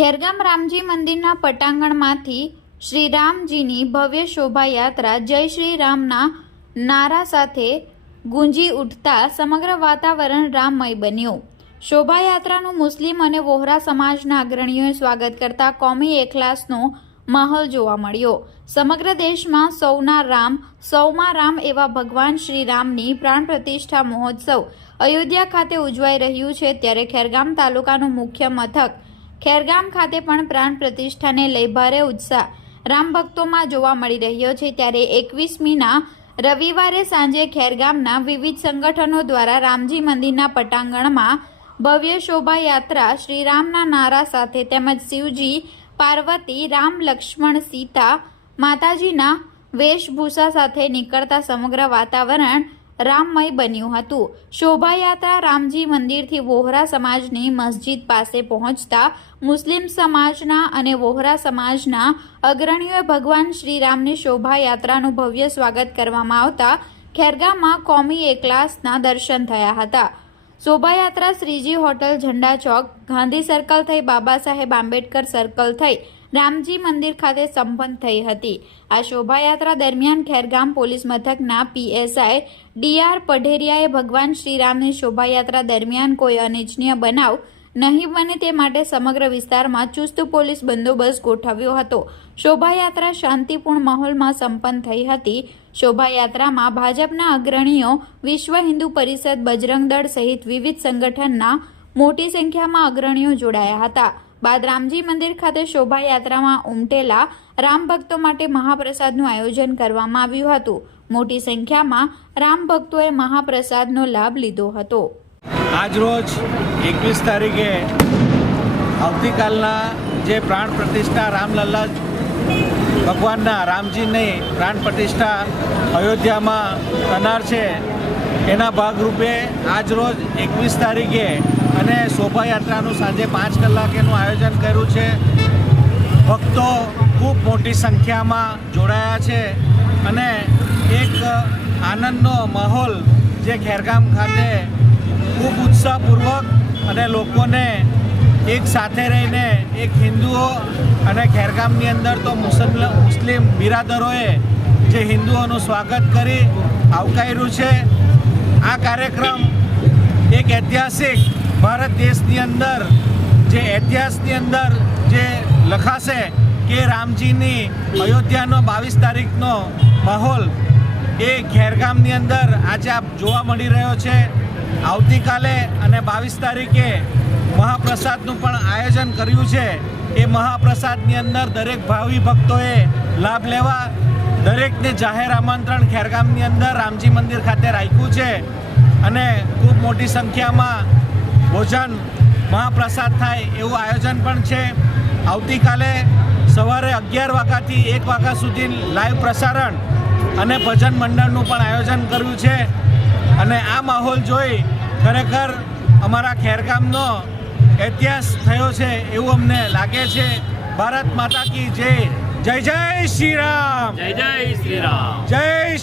ખેરગામ રામજી મંદિરના પટાંગણમાંથી શ્રીરામજીની ભવ્ય શોભાયાત્રા જય શ્રી રામના નારા સાથે ગુંજી ઉઠતા સમગ્ર વાતાવરણ રામમય બન્યું। શોભાયાત્રાનું મુસ્લિમ અને વોહરા સમાજના અગ્રણીઓએ સ્વાગત કરતા કોમી એકલાસનો માહોલ જોવા મળ્યો। સમગ્ર દેશમાં સૌમાં રામ એવા ભગવાન શ્રી રામની પ્રાણ પ્રતિષ્ઠા મહોત્સવ અયોધ્યા ખાતે ઉજવાઈ રહ્યું છે, ત્યારે ખેરગામ તાલુકાનું મુખ્ય મથક ખેરગામ ખાતે પણ પ્રાણ પ્રતિષ્ઠાને લઈ ભારે ઉત્સાહ રામ ભક્તોમાં જોવા મળી રહ્યો છે। ત્યારે 21મીના રવિવારે સાંજે ખેરગામના વિવિધ સંગઠનો દ્વારા રામજી મંદિરના પટાંગણમાં ભવ્ય શોભાયાત્રા શ્રીરામના નારા સાથે તેમજ શિવજી, પાર્વતી, રામ, લક્ષ્મણ, સીતા માતાજીના વેશભૂષા સાથે નીકળતા સમગ્ર વાતાવરણ રામમય બન્યું હતું। શોભાયાત્રા રામજી મંદિરથી વોહરા સમાજની મસ્જિદ પાસે પહોંચતા મુસ્લિમ સમાજના અને વોહરા સમાજના અગ્રણીઓએ ભગવાન શ્રીરામની શોભાયાત્રાનું ભવ્ય સ્વાગત કરવામાં આવતા ખેરગામમાં કોમી એકલાસના દર્શન થયા હતા। શોભાયાત્રા શ્રીજી હોટલ, ઝંડા ચોક, ગાંધી સર્કલ થઈ બાબા સાહેબ આંબેડકર સર્કલ થઈ રામજી મંદિર ખાતે સંપન્ન થઈ હતી। આ શોભાયાત્રા દરમિયાન ખેરગામ પોલીસ મથકના પીએસઆઈ ડીઆર પઢેરિયાએ ભગવાન શ્રીરામની શોભાયાત્રા દરમિયાન કોઈ અનિચ્છનીય બનાવ નહીં બને તે માટે સમગ્ર વિસ્તારમાં ચુસ્ત પોલીસ બંદોબસ્ત ગોઠવ્યો હતો। શોભાયાત્રા શાંતિપૂર્ણ માહોલમાં સંપન્ન થઈ હતી। શોભાયાત્રામાં ભાજપના અગ્રણીઓ, વિશ્વ હિન્દુ પરિષદ, બજરંગ દળ સહિત વિવિધ સંગઠનના મોટી સંખ્યામાં અગ્રણીઓ જોડાયા હતા। બાદ રામજી મંદિર ખાતે શોભાયાત્રામાં ઉમટેલા રામ ભક્તો માટે મહાપ્રસાદનું આયોજન કરવામાં આવ્યું હતું। મોટી સંખ્યામાં રામ ભક્તોએ મહાપ્રસાદનો લાભ લીધો હતો। આજરોજ 21 તારીખે આવતીકાલના જે પ્રાણ પ્રતિષ્ઠા રામલલ્લા ભગવાનના રામજીની પ્રાણ પ્રતિષ્ઠા અયોધ્યામાં થનાર છે, એના ભાગરૂપે આજરોજ 21 તારીખે અને શોભાયાત્રાનું સાંજે 5 કલાકેનું આયોજન કર્યું છે। ભક્તો ખૂબ મોટી સંખ્યામાં જોડાયા છે અને એક આનંદનો માહોલ જે ખેરગામ ખાતે ખૂબ ઉત્સાહપૂર્વક અને લોકોને એક સાથે રહીને એક હિન્દુઓ અને ખેરગામની અંદર તો મુસ્લિમ બિરાદરોએ જે હિન્દુઓનું સ્વાગત કરી આવકાર્યું છે। આ કાર્યક્રમ એક ઐતિહાસિક ભારત દેશની અંદર જે ઇતિહાસની અંદર જે લખાશે કે રામજીની અયોધ્યાનો 22 તારીખનો માહોલ એ ખેરગામની અંદર આજે આપ જોવા મળી રહ્યો છે। આવતીકાલે અને 22 તારીખે મહાપ્રસાદનું પણ આયોજન કર્યું છે। એ મહાપ્રસાદની અંદર દરેક ભાવિ ભક્તોએ લાભ લેવા દરેકને જાહેર આમંત્રણ ખેરગામની અંદર રામજી મંદિર ખાતે રાખ્યું છે અને ખૂબ મોટી સંખ્યામાં ભોજન મહાપ્રસાદ થાય એવું આયોજન પણ છે। આવતીકાલે સવારે 11 વાગ્યાથી 1 વાગ્યા સુધી લાઈવ પ્રસારણ અને ભજન મંડળનું પણ આયોજન કર્યું છે અને આ માહોલ જોઈ ખરેખર અમારા ખેરગામનો ઇતિહાસ થયો છે એવું અમને લાગે છે। ભારત માતા કી જય, જય જય શ્રી રામ, જય જય શ્રી રામ, જય શ્રી